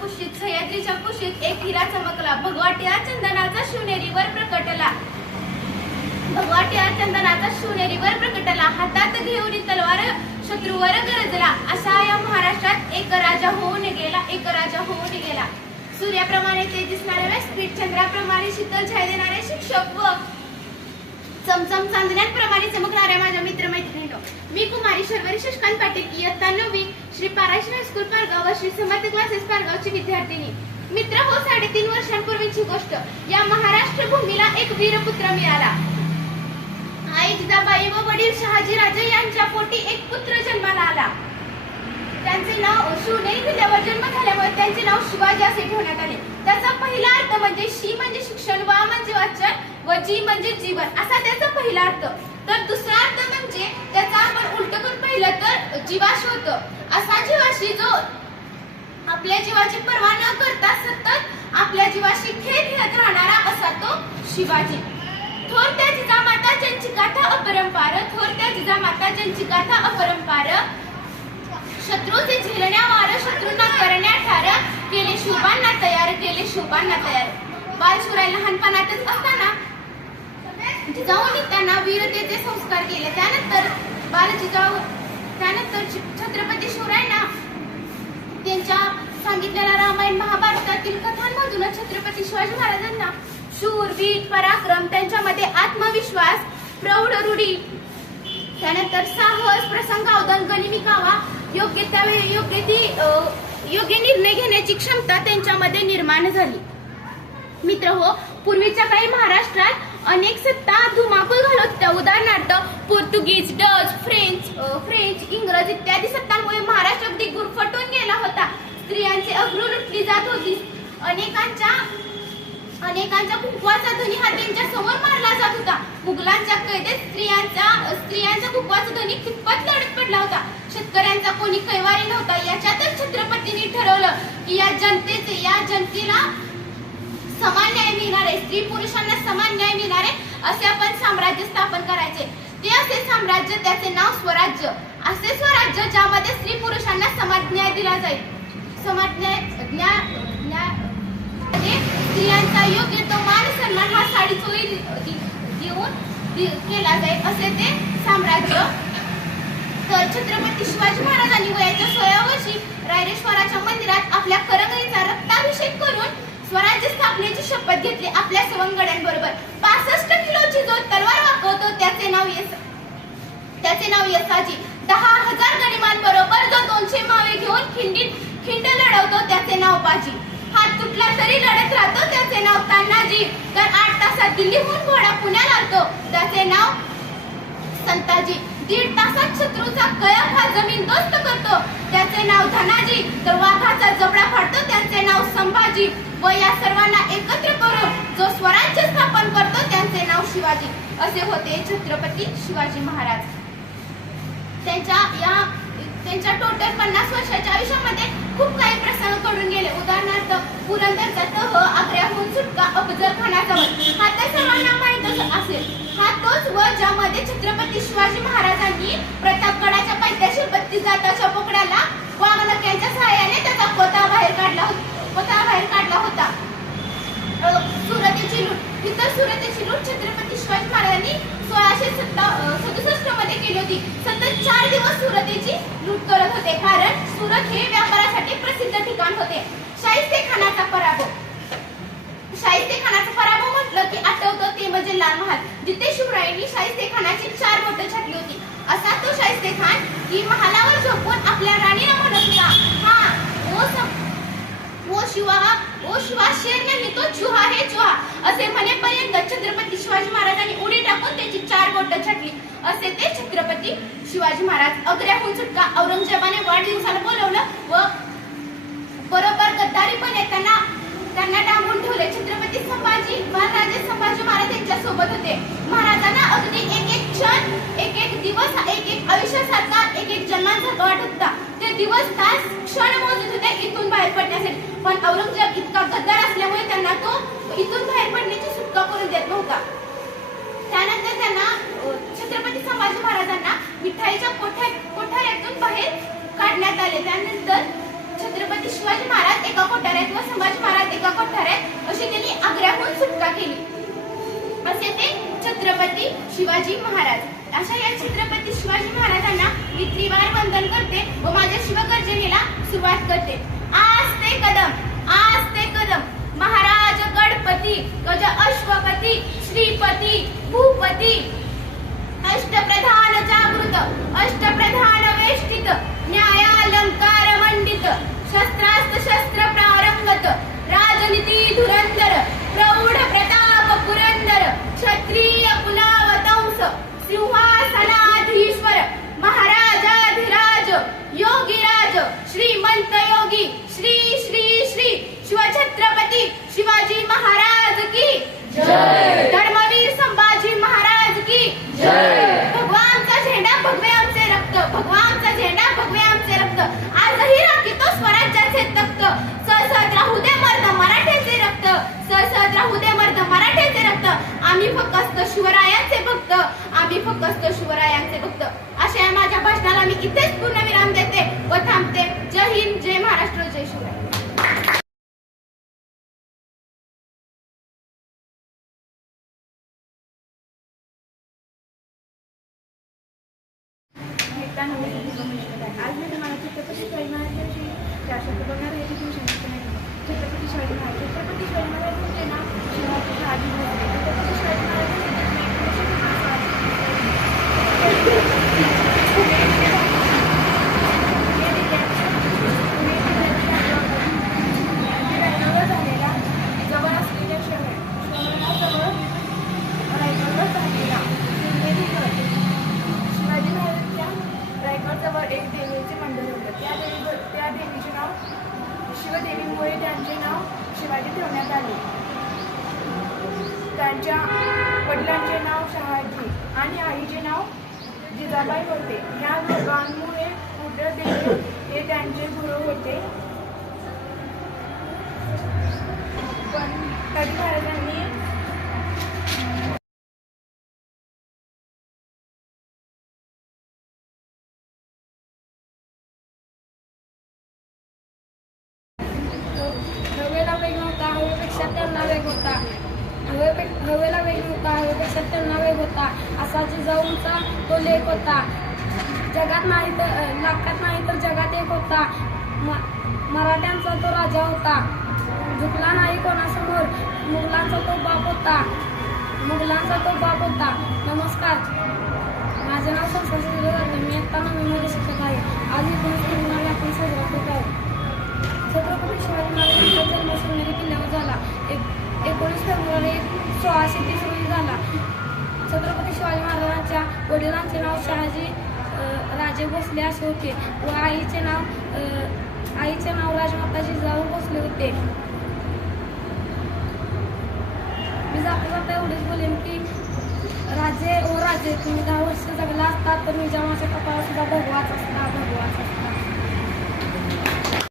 कुशीत सह्याद्रीच्या कुशीत एक हिरा चमकला. भगवाट्या चंदनाचा शिवनेरीवर प्रकटला. भगवाट्या चंदनाचा शिवनेरीवर प्रकटला. हातात घेऊन तलवार शत्रूवर गरजला. असा या महाराष्ट्रात एक राजा होऊन गेला एक राजा होऊन गेला. सूर्याप्रमाणे ते दिसणाऱ्या व्यासपीठ चंद्राप्रमाणे शीतल छाय देणारे शिक्षक व चमचम चांदण्यांप्रमाणे चमक मी कुमारी शर्वरी शशकांत पाटील इयत्ता नववी श्री पाराशर स्कूल पारगाव व श्री समर्थ क्लासेस पारगावची विद्यार्थिनी. मित्र हो साडेतीन वर्षांपूर्वीची गोष्ट. या महाराष्ट्र भूमीला एक वीरपुत्र मिळाला. आई जिजाबाई व वडील शहाजी राजे यांच्या पोटी एक पुत्र जन्माला आला. त्यांचे नाव शिवनेरी किल्ल्यावर जन्म झाल्यामुळे त्यांचे नाव शिवाजी असे ठेवण्यात आले. त्याचा पहिला अर्थ म्हणजे शी म्हणजे शिक्षण वा म्हणजे वाचन व जी म्हणजे जीवन. असा त्याचा पहिला अर्थ. तर दुसरा अर्थ म्हणजे त्याचा तर जीवाश होतं. असा जीवाशी जो आपल्या जीवाची पर्वा न करता सतत आपल्या जीवाशी खेळ खेळत राहणारा असा तो शिवाजी. थोर त्या जिजामाता ज्यांची गाथा अपरंपार थोर त्या जिजामाता ज्यांची गाथा अपरंपार शत्रूचे झेलण्यावार शत्रूंना करण्या ठार केले शिवबांना तयार केले शिवबांना तयार. बालशिवराय लहानपणातच असताना जिजाऊ त्यांना वीरतेचे संस्कार केले. त्यानंतर बाल जिजाऊ त्यानंतर छत्रपती शिवरायांना त्यांच्या सांगितलेल्या रामायण महाभारतातील कथांमधूनच छत्रपती शिवाजी महाराजांना शूर वीर पराक्रम त्यांच्यामध्ये आत्मविश्वास प्रौढ रूढी त्यानंतर साहस प्रसंग प्रसंगावधान गनिमिकावा योग्य त्यावेळी योग्य ती योग्य निर्णय घेण्याची क्षमता त्यांच्यामध्ये निर्माण झाली. मित्र हो पूर्वीच्या काळी महाराष्ट्रात अनेक सत्ता धुमाकूळ घालत होत्या उदाहरणार्थ पोर्तुगीज डच फ्रेंच फ्रेंच इंग्रज इत्यादी सत्तांमुळे महाराष्ट्र अगदी गुरफटून गेला होता. स्त्रियांची अग्रू लुटली जात होती. अनेकांच्या अनेकांच्या कुंकवाचा ध्वनी हा त्यांच्यासमोर मारला जात होता. मुघलांच्या कैदेत स्त्रियांचा स्त्रियांचा कुंकवाचा ध्वनी कितपत लढत पडला होता? शेतकऱ्यांचा कोणी कैवारी नव्हता. याच्यातच छत्रपतींनी ठरवलं की या जनतेचे या जनतेला समान न्याय मिळणार आहे. स्त्री पुरुषांना समान न्याय मिळणार आहे असे आपण साम्राज्य स्थापन करायचे. ते असे साम्राज्य त्याचे नाव स्वराज्य. असे स्वराज्य ज्यामध्ये स्त्री पुरुषांना समान न्याय दिला जाईल. समान न्याय न्याय म्हणजे स्त्रियांचा योग्य तो मान सन्मान हा साडी चोरी देऊन केला जाईल असे ते साम्राज्य. तर छत्रपती शिवाजी महाराजांनी वयाच्या सोळा वर्षी रायरेश्वराच्या मंदिरात आपल्या करंगळीचा रक्ताभिषेक करून स्वराज्य स्थापनेची शपथ घेतली आपल्या सवंगड्यांबरोबर. पासष्ट किलोची जो तलवार वाकवतो त्याचे नाव येस त्याचे नाव यसाजी दहा हजार गणिमांबरोबर जो दोनशे मावे घेऊन खिंडीत खिंड लढवतो त्याचे नाव बाजी. हात तुटला तरी लढत राहतो त्याचे नाव तान्हाजी. तर आठ तासात दिल्लीहून घोडा पुण्याला आणतो त्याचे नाव संताजी. दीड तासात शत्रूचा कळप हा जमीन दोस्त करतो त्याचे नाव धनाजी. तर वाघाचा जबडा फाडतो त्याचे नाव संभाजी. व या सर्वांना एकत्र करून जो स्वराज्य स्थापन करतो त्यांचे नाव शिवाजी. असे होते छत्रपती शिवाजी महाराज. त्यांच्या या त्यांच्या टोटल पन्नास वर्षाच्या आयुष्यामध्ये खूप काही प्रसंग घडून गेले. उदाहरणार्थ पुरंदरचा तह आग्र्याहून सुटका अफजल खानाचा वध हा तर सर्वांना माहीतच असेल. हा तोच व ज्यामध्ये छत्रपती शिवाजी महाराजांनी प्रतापगडाच्या पायथ्याशी बत्तीस जाताच्या बोकड्याला वाघनक्यांच्या सहाय्याने त्याचा पोता बाहेर काढला होता. स्वतः बाहेर काढला होता. सुरतेची लूट. इतर सुरतेची लूट छत्रपती शिवाजी महाराजांनी सोळाशे सत्ता सदुसष्टमध्ये केली होती. सतत चार दिवस सुरतेची लूट करत होते. कारण सुरत हे व्यापारासाठी प्रसिद्ध ठिकाण होते. शाहिस्ते खानाचा पराभव. शाहिस्ते खानाचा पराभव म्हटलं की आठवतं ते म्हणजे लाल महाल. जिथे शिवरायांनी शाहिस्ते खानाची चार बोटं छाटली होती. असा तो शाहिस्ते खान की महालावर झोपून आपल्या राणीला म्हणत होता हा हो ओ ओ शिवा ओ शिवा शेर नाही तो चुहा हे चुहा असे म्हणेपर्यंत छत्रपती शिवाजी महाराजांनी उडी टाकून त्याची चार बोट छाटली. असे ते छत्रपती शिवाजी महाराज अग्र्याहून सुटका औरंगजेबाने वाढदिवसाला बोलवलं व बरोबर गद्दारीपणे त्यांना त्यांना डांबून ठेवले. छत्रपती संभाजी महाराजे संभाजी महाराज यांच्या सोबत होते. महाराजांना अगदी एक एक क्षण एक एक दिवस एक एक आयुष्यासारखा एक एक जन्मांसारखा वाटत होता. ते दिवस तास क्षण मोजत होते इथून बाहेर पडण्यासाठी. पण औरंगजेब इतका गद्दार असल्यामुळे त्यांना तो इथून बाहेर पडण्याची सुटका करून देत नव्हता. त्यानंतर त्यांना छत्रपती संभाजी महाराजांना मिठाईच्या कोठ्या कोठाऱ्यातून बाहेर काढण्यात आले. त्यानंतर छत्रपती शिवाजी महाराज एका कोठाऱ्यात व संभाजी महाराज एका कोठाऱ्यात अशी त्यांनी आग्र्याहून सुटका केली. असे ते छत्रपती शिवाजी महाराज. अशा या छत्रपती शिवाजी महाराजांना मी त्रिवार वंदन करते व माझ्या शिवगर्जनेला सुरुवात करते. आज ते कदम आज ते कदम. महाराज गणपती गज अश्वपती श्रीपती भूपती. अष्टप्रधान जागृत अष्टप्रधान वेष्टित न्यायालंकार मंडित शस्त्रास्त्र शस्त्र प्रारंगत शिवछत्रपती शिवाजी महाराज की धर्मवीर संभाजी महाराज की भगवानचा झेंडा भगवे आमचे रक्त भगवानचा झेंडा भगवे आमचे रक्त. आजही राखीतो स्वराज्याचे तख्त ससत राहू दे मर्द मराठ्याचे रक्त. ससत राहू दे मर्द मराठ्याचे रक्त. आम्ही फक्त शिवरायांचे भक्त. आम्ही फक्त शिवरायांचे भक्त. अशा माझ्या भाषणाला मी इथेच पूर्णविराम आज मी तुम्हाला छत्रपती शिवाजी महाराजांची शासक बनणार आहे तिथून सांगितलं नाही छत्रपती शिवाजी महाराज. छत्रपती शिवाजी महाराज म्हणजे ना शिवाजी शहाजी छत्रपती शिवाजी महाराज जवळ असलेल्या शहर शहराजवळ रायगडवर झालेला सिंहगड शिवाजी महाराजांच्या रायगडजवळ एक देवीचे मंदिर होतं त्या देवी त्या देवीचे नाव शिवदेवीमुळे त्यांचे नाव शिवाजी ठेवण्यात आले त्यांच्या वडिलांचे नाव शहाजी नाव जिजाबाई होते. या दोघांमुळे देव हे त्यांचे गुरु होते. पण तरी महाराजांनी हवेला वेग हवेपेक्षा त्यांना वेग होता. हवे हवेला वेग होता हवेपेक्षा त्यांना वेग होता असा जिजाऊंचा तो लेख होता. जगात नाही तर अं, लाखात नाही तर जगात एक होता. म- मराठ्यांचा तो राजा होता. झुकला नाही कोणासमोर मुघलांचा तो बाप होता. मुघलांचा तो बाप होता. नमस्कार. माझे नाव संस्कार मी आता नवीन शिकत आहे. आज असल्यास होते. व आईचे नाव आईचे नाव राजमाता जिजाऊ बसले होते. मी जाता जाता एवढेच बोलेन की राजे ओ राजे तुम्ही दहा वर्ष जगला असता तर मी जेव्हा माझ्या कपाळात सुद्धा भगवाच असता.